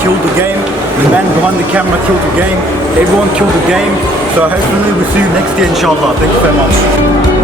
killed the game. The man behind the camera killed the game. Everyone killed the game. So hopefully we'll see you next year inshallah. Thank you so much.